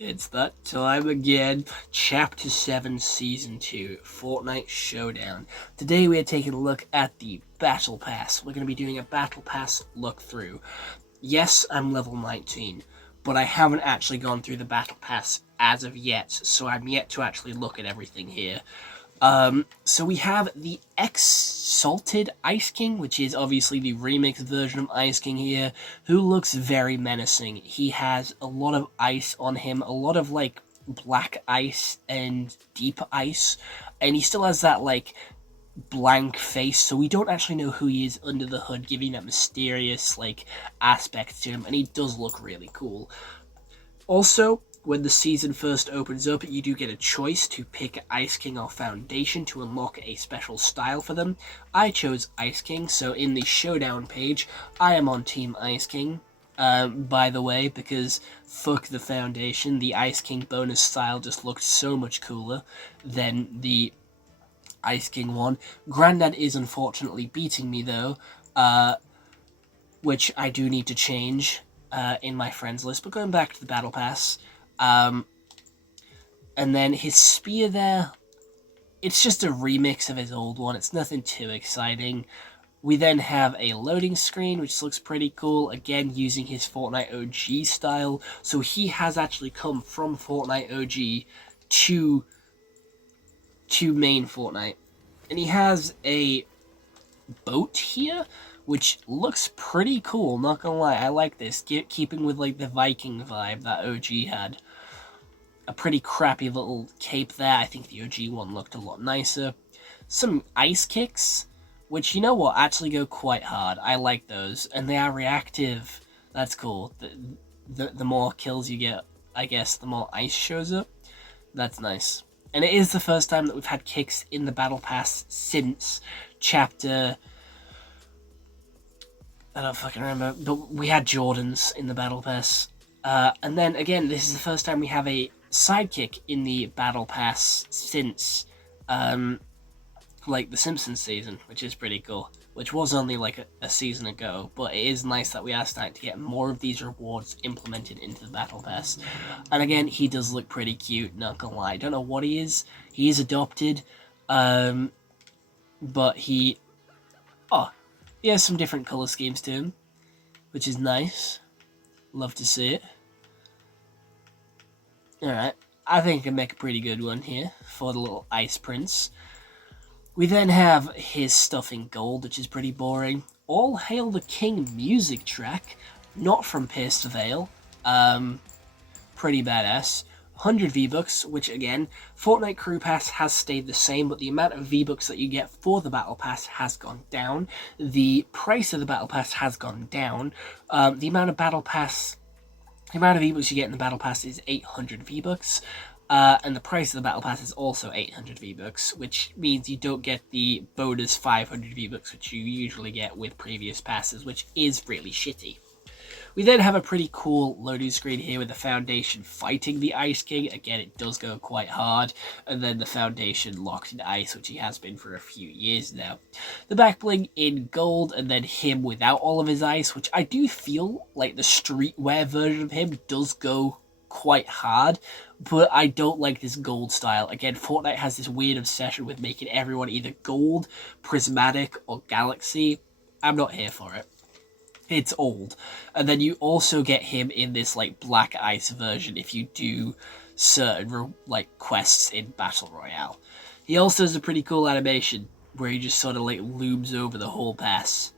It's that time again. Chapter 7, Season 2, Fortnite Showdown. Today we are taking a look at the Battle Pass. We're going to be doing a Battle Pass look through. Yes, I'm level 19, but I haven't actually gone through the Battle Pass as of yet, so I'm yet to actually look at everything here. So we have the Exalted Ice King, which is obviously the remix version of Ice King here, who looks very menacing. He has a lot of ice on him, a lot of, like, black ice and deep ice, and he still has that, like, blank face, so we don't actually know who he is under the hood, giving that mysterious, like, aspect to him, and he does look really cool. Also, when the season first opens up, you do get a choice to pick Ice King or Foundation to unlock a special style for them. I chose Ice King, so in the Showdown page, I am on Team Ice King. By the way, because fuck the Foundation, the Ice King bonus style just looked so much cooler than the Ice King one. Grandad is unfortunately beating me though, which I do need to change in my friends list. But going back to the Battle Pass, and then his spear there, it's just a remix of his old one. It's nothing too exciting. We then have a loading screen, which looks pretty cool, again using his Fortnite OG style. So he has actually come from Fortnite OG to main Fortnite. And he has a boat here, which looks pretty cool, not gonna lie. I like this, keeping with, like, the Viking vibe that OG had. A pretty crappy little cape there. I think the OG one looked a lot nicer. Some ice kicks, which, you know what, actually go quite hard. I like those, and they are reactive. That's cool. The more kills you get, I guess, the more ice shows up. That's nice. And it is the first time that we've had kicks in the Battle Pass since chapter... I don't fucking remember, but we had Jordans in the Battle Pass. And then, again, this is the first time we have a sidekick in the Battle Pass since, like, the Simpsons season, which is pretty cool. Which was only, like, a season ago, but it is nice that we are starting to get more of these rewards implemented into the Battle Pass. And again, he does look pretty cute, not gonna lie. I don't know what he is. He is adopted, but he... Oh, he has some different colour schemes to him, which is nice. Love to see it. Alright, I think I can make a pretty good one here for the little Ice Prince. We then have his stuff in gold, which is pretty boring. All Hail the King music track, not from Pierce the Veil. Pretty badass. 100 V-Bucks, which again, Fortnite Crew Pass has stayed the same, but the amount of V-Bucks that you get for the Battle Pass has gone down. The price of the Battle Pass has gone down. The amount of V-Bucks you get in the Battle Pass is 800 V-Bucks. And the price of the Battle Pass is also 800 V-Bucks, which means you don't get the bonus 500 V-Bucks, which you usually get with previous passes, which is really shitty. We then have a pretty cool loading screen here with the Foundation fighting the Ice King. Again, it does go quite hard. And then the Foundation locked in ice, which he has been for a few years now. The back bling in gold, and then him without all of his ice, which I do feel like the streetwear version of him does go quite hard, but I don't like this gold style. Again, Fortnite has this weird obsession with making everyone either gold, prismatic, or galaxy. I'm not here for it. It's old. And then you also get him in this, like, black ice version if you do certain, like, quests in Battle Royale. He also has a pretty cool animation where he just sort of, like, looms over the whole pass.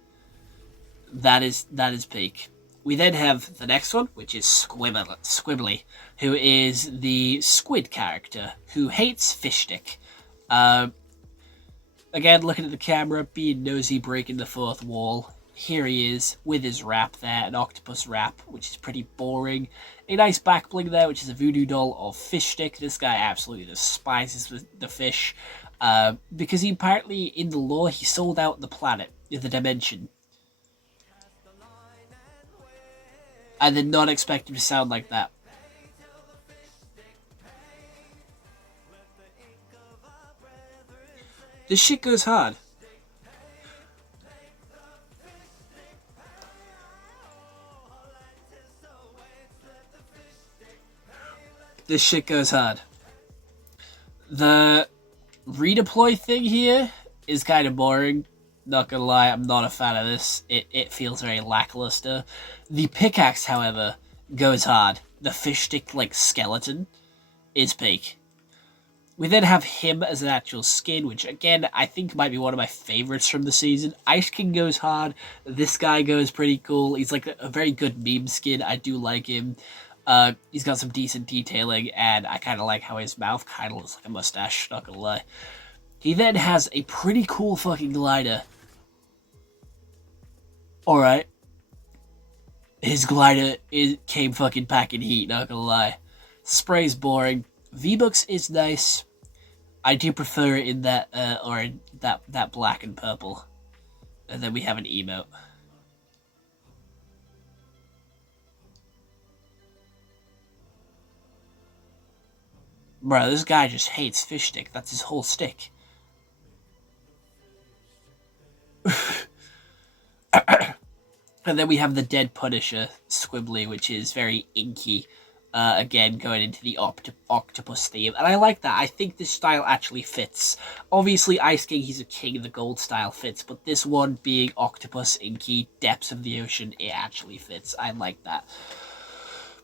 That is peak. We then have the next one, which is Squibbly, who is the squid character who hates fish stick. Again, looking at the camera, being nosy, breaking the fourth wall. Here he is with his wrap there, an octopus wrap, which is pretty boring. A nice back bling there, which is a voodoo doll of fish stick. This guy absolutely despises the fish, because he apparently, in the lore, he sold out the planet, the dimension. I did not expect him to sound like that. This shit goes hard. This shit goes hard. The redeploy thing here is kind of boring. Not gonna lie, I'm not a fan of this. It feels very lackluster. The pickaxe, however, goes hard. The fish stick like skeleton is peak. We then have him as an actual skin, which again I think might be one of my favorites from the season. Ice King goes hard. This guy goes pretty cool. He's like a very good meme skin. I do like him. He's got some decent detailing, and I kind of like how his mouth kind of looks like a mustache. Not gonna lie. He then has a pretty cool fucking glider. Alright. His glider came fucking packing heat, not gonna lie. Spray's boring. V-Bucks is nice. I do prefer it in that, or in that black and purple. And then we have an emote. Bro, this guy just hates fish stick. That's his whole stick. And then we have the Dead Punisher Squibbly, which is very inky. Again, going into the octopus theme. And I like that. I think this style actually fits. Obviously, Ice King, he's a king, the gold style fits. But this one being octopus, inky, depths of the ocean, it actually fits. I like that.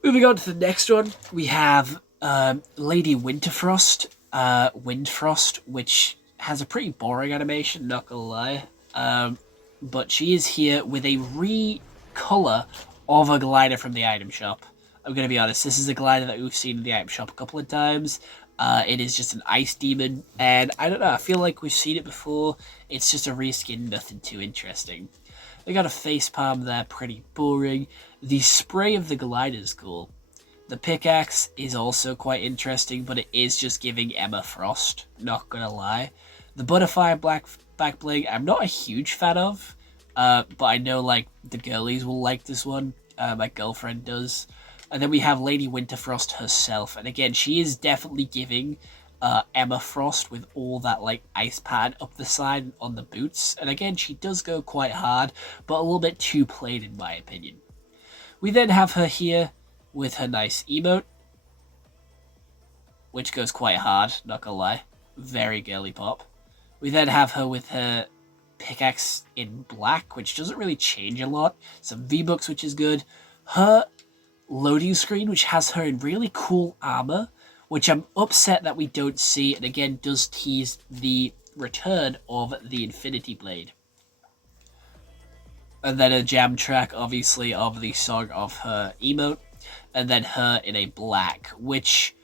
Moving on to the next one, we have Lady Winterfrost. Windfrost, which has a pretty boring animation, not gonna lie. But she is here with a recolor of a glider from the item shop. I'm going to be honest, this is a glider that we've seen in the item shop a couple of times. It is just an ice demon, and I don't know, I feel like we've seen it before. It's just a reskin, nothing too interesting. We got a facepalm there, pretty boring. The spray of the glider is cool. The pickaxe is also quite interesting, but it is just giving Emma Frost, not gonna lie. The butterfly back bling, I'm not a huge fan of, but I know like the girlies will like this one. My girlfriend does. And then we have Lady Winterfrost herself, and again, she is definitely giving Emma Frost with all that like ice pad up the side on the boots. And again, she does go quite hard, but a little bit too plain in my opinion. We then have her here with her nice emote, which goes quite hard, not gonna lie. Very girly pop. We then have her with her pickaxe in black, which doesn't really change a lot. Some V-Bucks, which is good. Her loading screen, which has her in really cool armor, which I'm upset that we don't see, and again does tease the return of the Infinity Blade. And then a jam track, obviously, of the song of her emote, and then her in a black, which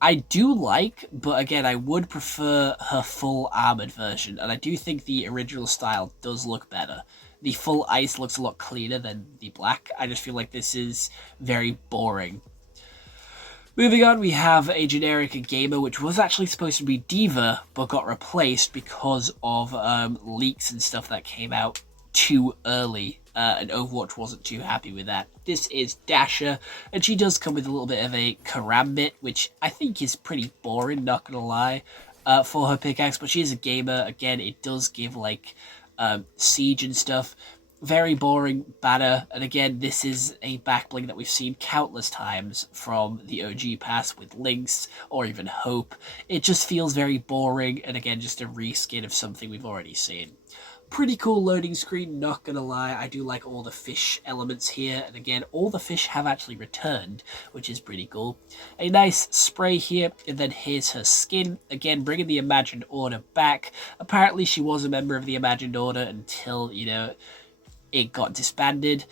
I do like, but again, I would prefer her full armored version, and I do think the original style does look better. The full ice looks a lot cleaner than the black. I just feel like this is very boring. Moving on, we have a generic gamer, which was actually supposed to be Diva, but got replaced because of leaks and stuff that came out too early, and Overwatch wasn't too happy with that. This is Dasher, and she does come with a little bit of a karambit, which I think is pretty boring, not gonna lie, for her pickaxe, but she is a gamer. Again, it does give, like, siege and stuff. Very boring banner, and again, this is a backbling that we've seen countless times from the OG pass with Lynx or even Hope. It just feels very boring, and again, just a reskin of something we've already seen. Pretty cool loading screen, not gonna lie. I do like all the fish elements here, and again, all the fish have actually returned, which is pretty cool. A nice spray here, and then here's her skin. Again, bringing the Imagined Order back. Apparently, she was a member of the Imagined Order until, you know, it got disbanded.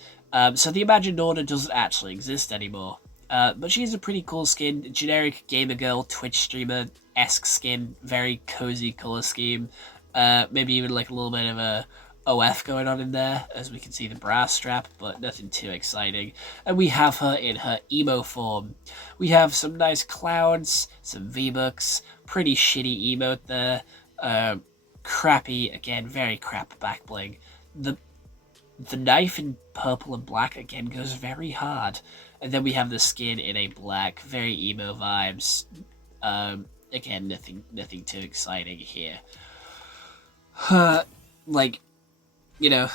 So the Imagined Order doesn't actually exist anymore. But she's a pretty cool skin. Generic gamer girl, Twitch streamer-esque skin. Very cozy color scheme. Maybe even like a little bit of a OF going on in there, as we can see the brass strap, but nothing too exciting. And we have her in her emo form. We have some nice clouds, some V-Bucks, pretty shitty emote there. Crappy, again, very crap back bling. The knife in purple and black, again, goes very hard. And then we have the skin in a black, very emo vibes. Again, nothing too exciting here. Like, you know,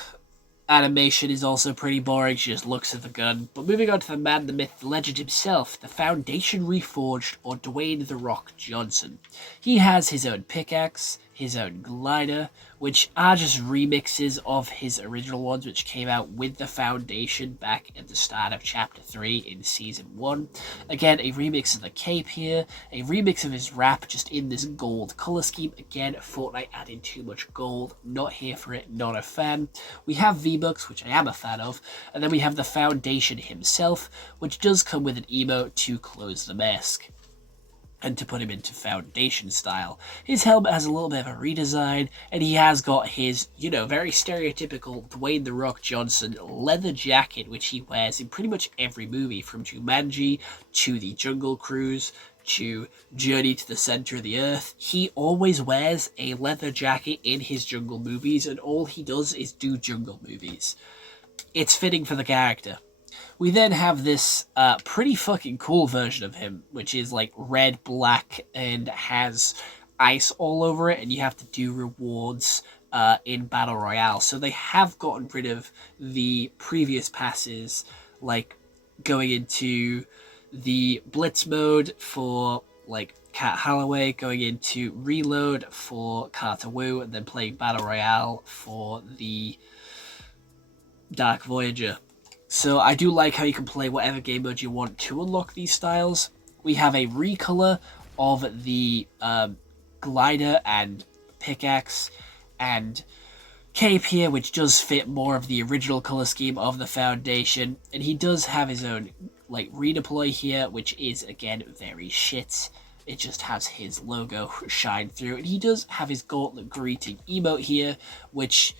Animation is also pretty boring. She just looks at the gun. But moving on to the man, the myth, the legend himself, the Foundation Reforged, or Dwayne "The Rock" Johnson. He has his own pickaxe, his own glider, which are just remixes of his original ones, which came out with the Foundation back at the start of Chapter 3 in Season 1. Again, a remix of the cape here, a remix of his wrap just in this gold color scheme. Again, Fortnite adding too much gold. Not here for it, not a fan. We have V-Bucks, which I am a fan of, and then we have the Foundation himself, which does come with an emote to close the mask and to put him into Foundation style. His helmet has a little bit of a redesign, and he has got his, very stereotypical Dwayne "The Rock" Johnson leather jacket, which he wears in pretty much every movie, from Jumanji to The Jungle Cruise to Journey to the Center of the Earth. He always wears a leather jacket in his jungle movies, and all he does is do jungle movies. It's fitting for the character. We then have this pretty fucking cool version of him, which is like red, black, and has ice all over it, and you have to do rewards in Battle Royale. So they have gotten rid of the previous passes, like going into the Blitz mode for like Cat Holloway, going into Reload for Carter Wu, and then playing Battle Royale for the Dark Voyager. So I do like how you can play whatever game mode you want to unlock these styles. We have a recolor of the glider and pickaxe and cape here, which does fit more of the original color scheme of the Foundation. And he does have his own redeploy here, which is again very shit. It just has his logo shine through. And he does have his gauntlet greeting emote here, which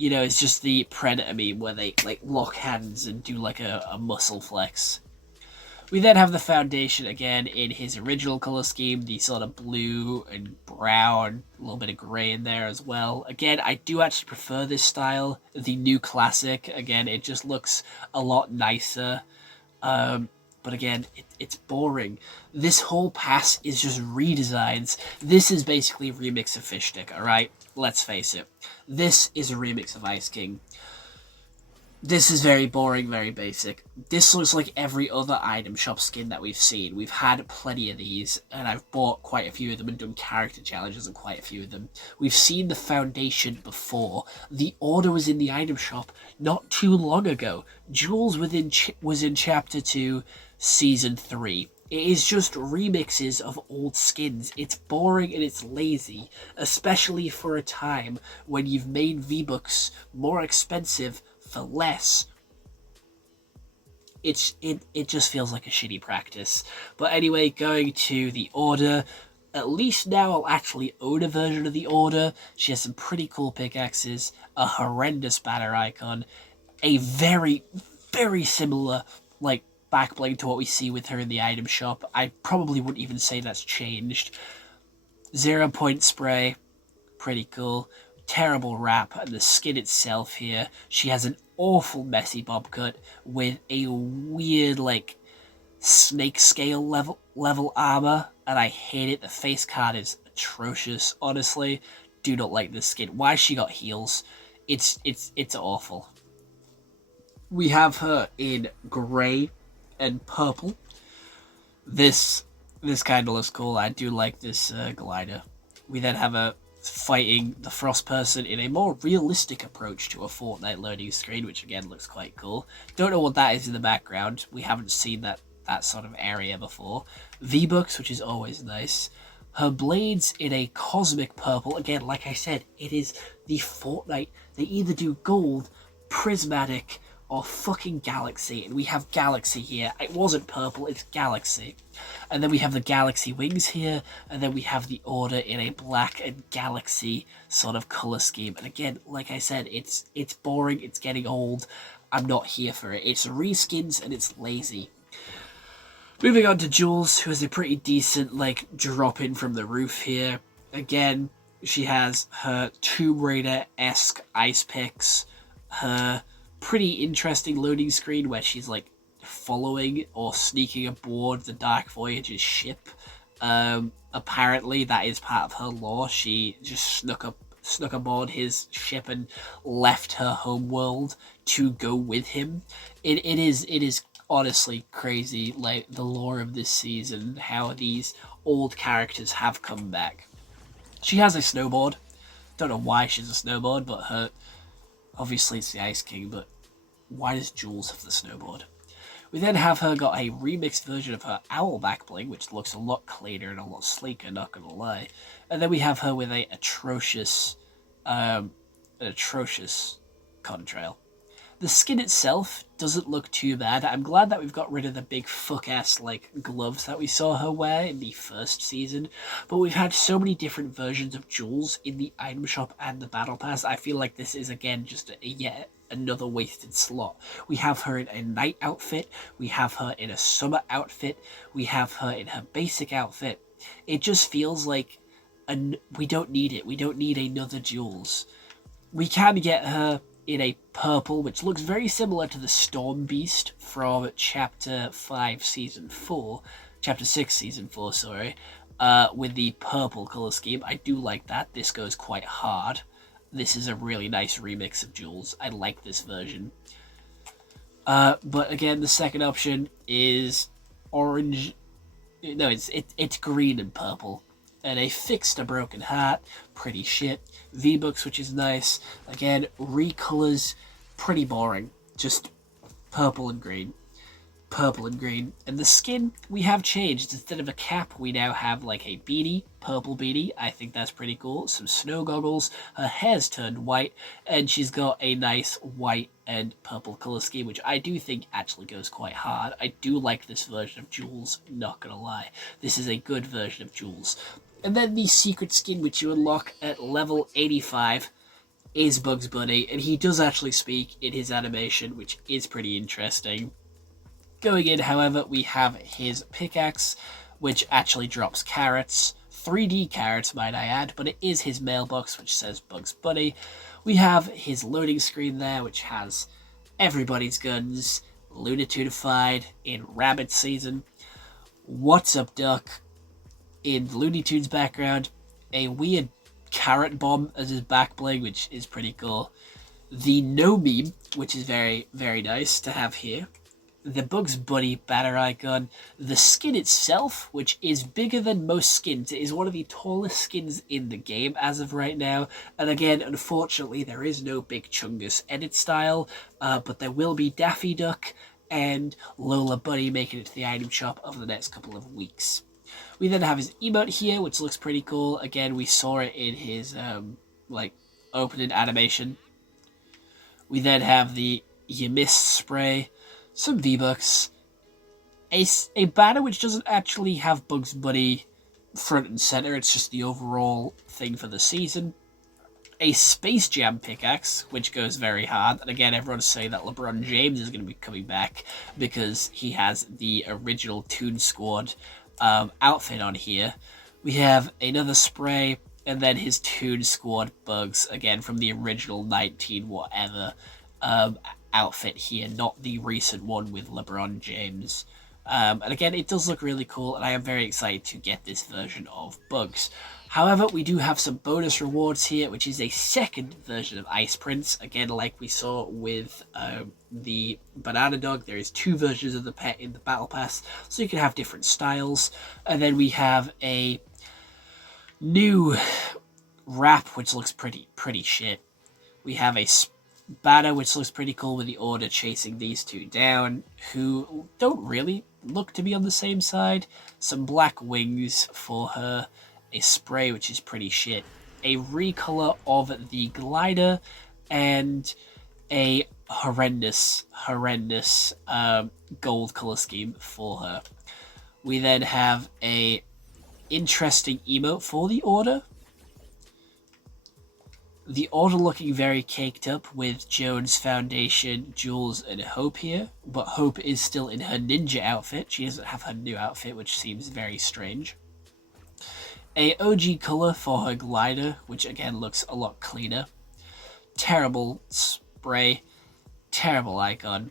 it's just the Predator meme where they lock hands and do a muscle flex. We then have the Foundation again in his original color scheme, the sort of blue and brown, a little bit of gray in there as well. Again, I do actually prefer this style. The new classic, again, it just looks a lot nicer. But again, it's boring. This whole pass is just redesigns. This is basically a remix of Fish Stick, alright? Let's face it. This is a remix of Ice King. This is very boring, very basic. This looks like every other item shop skin that we've seen. We've had plenty of these, and I've bought quite a few of them and done character challenges on quite a few of them. We've seen the Foundation before. The order was in the item shop not too long ago. Jules was in Chapter 2, Season 3. It is just remixes of old skins. It's boring and it's lazy, especially for a time when you've made V-Bucks more expensive for less. It just feels like a shitty practice. But anyway, going to the Order. At least now I'll actually own a version of the Order. She has some pretty cool pickaxes, a horrendous banner icon, a very, very similar, backbling to what we see with her in the item shop. I probably wouldn't even say that's changed. 0 point spray, pretty cool. Terrible wrap, and the skin itself here, she has an awful messy bob cut with a weird snake scale level armor, and I hate it. The face card is atrocious, honestly. Do not like this skin. Why she got heels? It's awful. We have her in grey and purple. This kind of looks cool. I do like this glider. We then have her fighting the Frost person in a more realistic approach to a Fortnite loading screen, which again looks quite cool. Don't know what that is in the background. We haven't seen that sort of area before. V-Bucks, which is always nice. Her blades in a cosmic purple. Again, like I said, it is the Fortnite. They either do gold, prismatic, or fucking galaxy, and we have galaxy here. It wasn't purple, it's galaxy. And then we have the galaxy wings here, and then we have the Order in a black and galaxy sort of color scheme. And again, like I said, it's boring, it's getting old. I'm not here for it. It's reskins and it's lazy. Moving on to Jules, who has a pretty decent drop in from the roof here. Again, she has her Tomb Raider-esque ice picks, her pretty interesting loading screen where she's following or sneaking aboard the Dark Voyager's ship. Apparently that is part of her lore. She just snuck aboard his ship and left her home world to go with him. It is honestly crazy, like the lore of this season, how these old characters have come back. She has a snowboard. Don't know why she's a snowboard, but her obviously it's the Ice King, but why does Jules have the snowboard? We then have her got a remixed version of her owl back bling, which looks a lot cleaner and a lot sleeker, not gonna lie. And then we have her with a an atrocious contrail. The skin itself doesn't look too bad. I'm glad that we've got rid of the big fuck-ass, like, gloves that we saw her wear in the first season. But we've had so many different versions of Jules in the item shop and the battle pass. I feel like this is, again, just yet another wasted slot. We have her in a night outfit. We have her in a summer outfit. We have her in her basic outfit. It just feels like we don't need it. We don't need another Jules. We can get her in a purple, which looks very similar to the Storm Beast from Chapter 5, Season 4. Chapter 6, Season 4, sorry. With the purple color scheme. I do like that. This goes quite hard. This is a really nice remix of Jules. I like this version. But again, the second option is orange. No, it's green and purple. And a fixed a broken heart, pretty shit. V-Bucks, which is nice. Again, recolors, pretty boring. Just purple and green. Purple and green. And the skin, we have changed. Instead of a cap, we now have like a beanie, purple beanie. I think that's pretty cool. Some snow goggles. Her hair's turned white. And she's got a nice white and purple color scheme, which I do think actually goes quite hard. I do like this version of Jules, not gonna lie. This is a good version of Jules. And then the secret skin, which you unlock at level 85, is Bugs Bunny, and he does actually speak in his animation, which is pretty interesting. Going in, however, we have his pickaxe, which actually drops carrots. 3D carrots, might I add, but it is his mailbox, which says Bugs Bunny. We have his loading screen there, which has everybody's guns, Lunatunified in Rabbit Season. What's up, Duck? In Looney Tunes background, a weird carrot bomb as his back bling, which is pretty cool. The no meme, which is very, very nice to have here. The Bugs Bunny banner icon. The skin itself, which is bigger than most skins. It is one of the tallest skins in the game as of right now. And again, unfortunately, there is no Big Chungus edit style, but there will be Daffy Duck and Lola Bunny making it to the item shop over the next couple of weeks. We then have his emote here, which looks pretty cool. Again, we saw it in his, opening animation. We then have the You Missed spray, some V-Bucks, a banner which doesn't actually have Bugs Bunny front and center, it's just the overall thing for the season. A Space Jam pickaxe, which goes very hard. And again, everyone's saying that LeBron James is going to be coming back because he has the original Toon Squad outfit on here. We have another spray, and then his Toon Squad bugs, again from the original 19 whatever outfit here, not the recent one with LeBron James. And again, it does look really cool, and I am very excited to get this version of Bugs. However, we do have some bonus rewards here, which is a second version of Ice Prince. Again, like we saw with the Banana Dog, there is two versions of the pet in the Battle Pass, so you can have different styles. And then we have a new wrap, which looks pretty shit. We have a banner, which looks pretty cool with the Order chasing these two down, who don't really look to be on the same side. Some black wings for her. A spray, which is pretty shit. A recolor of the glider, and a horrendous gold color scheme for her. We then have a interesting emote for the Order. The Order looking very caked up with Jones, Foundation, Jules, and Hope here, but Hope is still in her ninja outfit. She doesn't have her new outfit, which seems very strange. A OG color for her glider, which again looks a lot cleaner. Terrible spray. Terrible icon.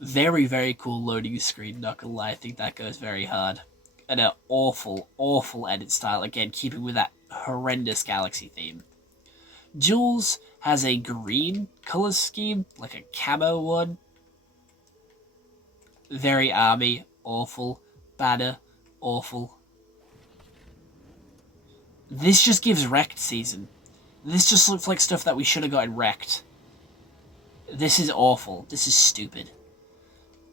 Very, very cool loading screen, not gonna lie. I think that goes very hard. And an awful edit style. Again, keeping with that horrendous Galaxy theme. Jules has a green color scheme, like a camo one. Very army, awful. Banner, awful. This just gives wrecked season. This just looks like stuff that we should have gotten wrecked. This is awful. This is stupid.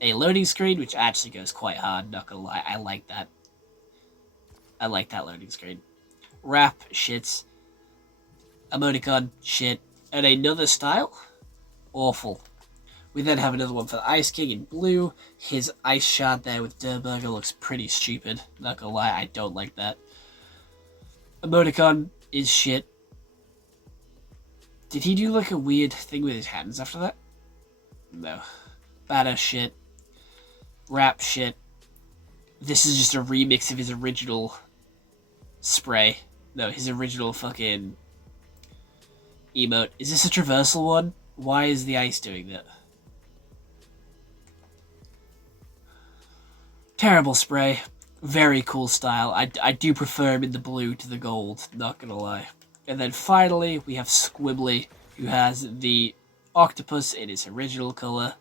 A loading screen, which actually goes quite hard, not gonna lie. I like that. I like that loading screen. Wrap, shits. Emoticon, shit. And another style? Awful. We then have another one for the Ice King in blue. His ice shard there with Durburger looks pretty stupid. Not gonna lie, I don't like that. Emoticon is shit. Did he do like a weird thing with his hands after that? No. Banner shit. Wrap shit. This is just a remix of his original spray. No, his original fucking emote. Is this a traversal one? Why is the ice doing that? Terrible spray. Very cool style. I do prefer him in the blue to the gold, not gonna lie. And then finally, we have Squibbly, who has the octopus in its original color.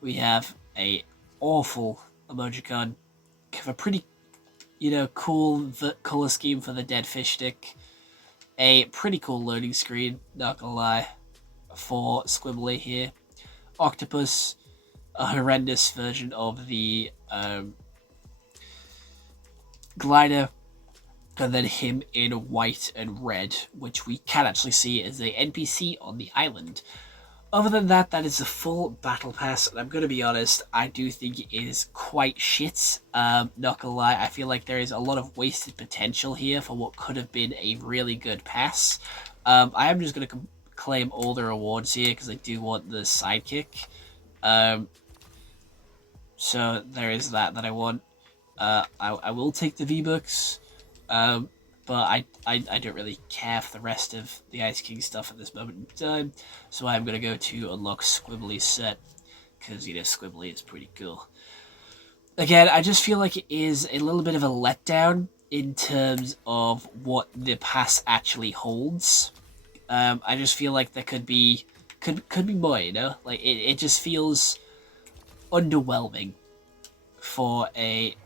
We have a awful emojicon. Have a pretty, cool color scheme for the dead fish stick. A pretty cool loading screen, not gonna lie, for Squibbly here. Octopus, a horrendous version of the glider, and then him in white and red, which we can actually see as a NPC on the island. Other than that, that is the full battle pass, and I'm going to be honest, I do think it is quite shit. Not gonna lie, I feel like there is a lot of wasted potential here for what could have been a really good pass. I am just going to claim all the rewards here, because I do want the sidekick. So there is that I want. I will take the V-Bucks, but I don't really care for the rest of the Ice King stuff at this moment in time, so I'm going to go to unlock Squibbly's set, because, Squibbly is pretty cool. Again, I just feel like it is a little bit of a letdown in terms of what the pass actually holds. I just feel like there could be more, Like, it just feels underwhelming for a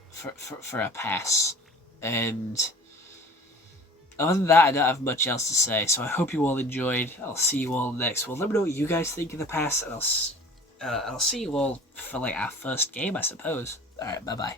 pass, and other than that, I don't have much else to say. So I hope you all enjoyed. I'll see you all next one. Let me know what you guys think of the pass, and I'll see you all for like our first game, I suppose. All right, bye bye.